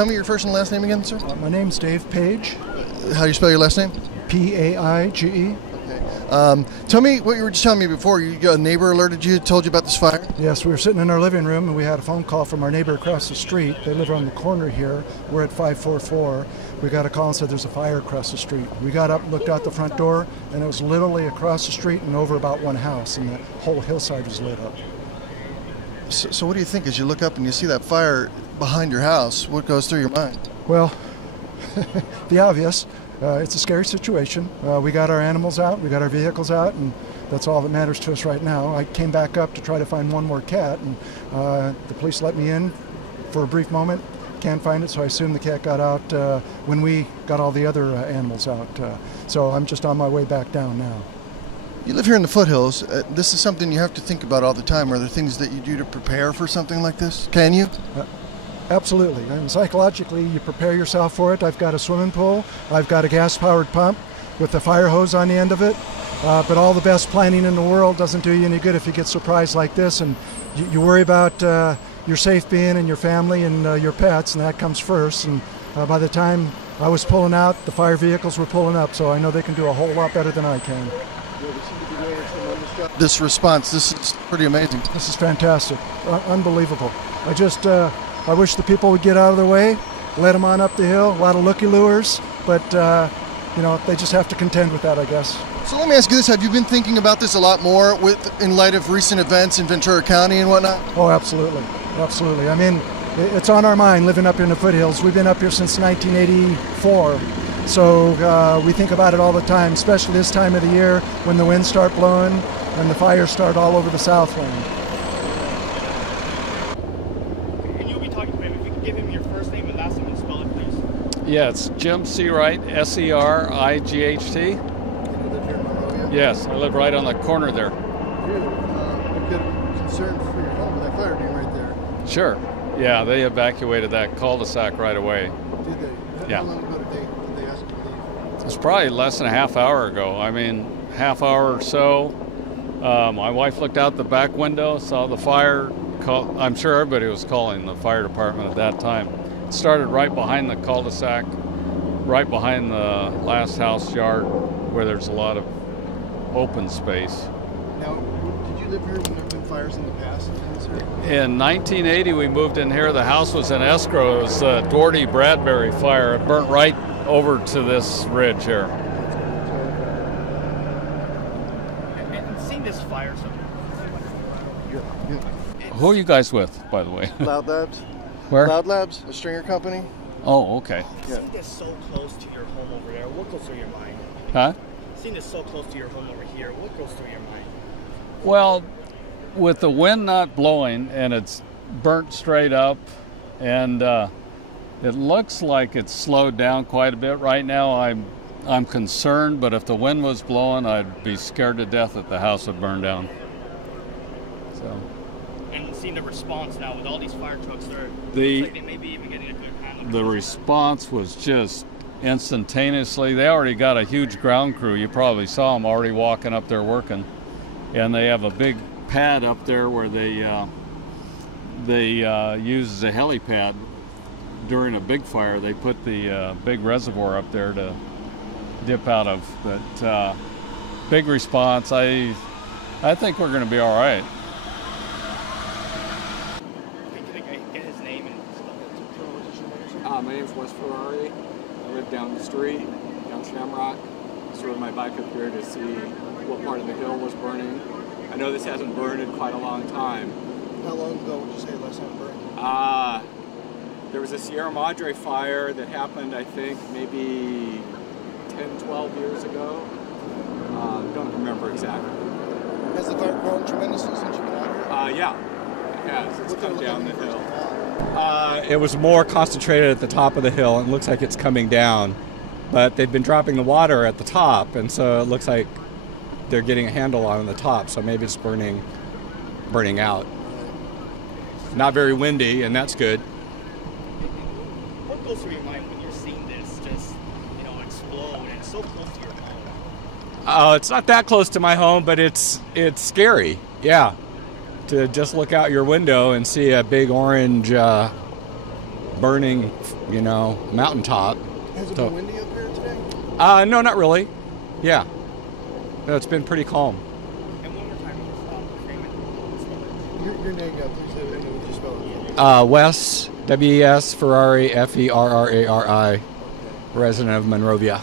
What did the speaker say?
tell me your first and last name again, sir? My name's Dave Page. How do you spell your last name? P-A-I-G-E. Tell me what you were just telling me before. A neighbor alerted you, told you about this fire? Yes, we were sitting in our living room and we had a phone call from our neighbor across the street. They live on the corner here. We're at 544. We got a call and said there's a fire across the street. We got up, looked out the front door, and it was literally across the street and over about one house, and the whole hillside was lit up. So what do you think as you look up and you see that fire behind your house? What goes through your mind? Well, the obvious. It's a scary situation. We got our animals out, we got our vehicles out, and that's all that matters to us right now. I came back up to try to find one more cat, and the police let me in for a brief moment. Can't find it, so I assume the cat got out when we got all the other animals out. So I'm just on my way back down now. You live here in the foothills. This is something you have to think about all the time. Are there things that you do to prepare for something like this? Can you? Absolutely. And psychologically, you prepare yourself for it. I've got a swimming pool. I've got a gas-powered pump with a fire hose on the end of it. But all the best planning in the world doesn't do you any good if you get surprised like this. And you worry about your safe being and your family and your pets, and that comes first. And by the time I was pulling out, the fire vehicles were pulling up, so I know they can do a whole lot better than I can. This response, this is pretty amazing. This is fantastic. Unbelievable. I wish the people would get out of the way, let them on up the hill. A lot of looky-lures, but they just have to contend with that, I guess. So let me ask you this: have you been thinking about this a lot more in light of recent events in Ventura County and whatnot? Oh, absolutely, absolutely. I mean, it's on our mind living up here in the foothills. We've been up here since 1984, so we think about it all the time, especially this time of the year when the winds start blowing and the fires start all over the Southland. Yeah, it's Jim Searight, S-E-R-I-G-H-T. You live here in Monrovia? Yes, I live right on the corner there. I've got a concern for your home with that fire being right there. Sure. Yeah, they evacuated that cul-de-sac right away. Did they? Yeah. How long ago did they ask you to leave? It's probably less than a half hour ago. I mean, half hour or so. My wife looked out the back window, saw the fire. I'm sure everybody was calling the fire department at that time. It started right behind the cul-de-sac, right behind the last house yard where there's a lot of open space. Now, did you live here when there have been fires in the past? In 1980, we moved in here. The house was in escrow. It was the Doherty Bradbury fire. It burnt right over to this ridge here. And seeing this fire, Who are you guys with, by the way? Loud Labs. Where? Loud Labs, a stringer company. Oh, okay. Yeah. Seeing this so close to your home over there, what goes through your mind? Huh? Seeing this so close to your home over here, what goes through your mind? Well, with the wind not blowing and it's burnt straight up, and it looks like it's slowed down quite a bit right now. I'm concerned, but if the wind was blowing, I'd be scared to death that the house would burn down. So. And seeing the response now with all these fire trucks there, The looks like they may be even getting a good handle. The response was just instantaneously. They already got a huge ground crew. You probably saw them already walking up there working, and they have a big pad up there where they use as a helipad during a big fire. They put the big reservoir up there to dip out of. But big response. I think we're going to be all right. My name's Wes Ferrari. I live down the street, down Shamrock. Just rode my bike up here to see what part of the hill was burning. I know this hasn't burned in quite a long time. How long ago would you say last time it burned? There was a Sierra Madre fire that happened, I think, maybe 10, 12 years ago. Don't remember exactly. Has the fire grown tremendously since you've been out here? Yeah, it has. It's come down the hill. It was more concentrated at the top of the hill, and it looks like it's coming down. But they've been dropping the water at the top, and so it looks like they're getting a handle on the top, so maybe it's burning out. Not very windy, and that's good. What goes through your mind when you're seeing this just, explode and it's so close to your home? It's not that close to my home, but it's scary. Yeah. To just look out your window and see a big orange burning, mountaintop. Has it So- been windy up here today? No, not really. Yeah. No, it's been pretty calm. And one more time, frame it. Your name, please, and we'll just spell it. Wes, W-E-S, Ferrari, Ferrari, resident of Monrovia.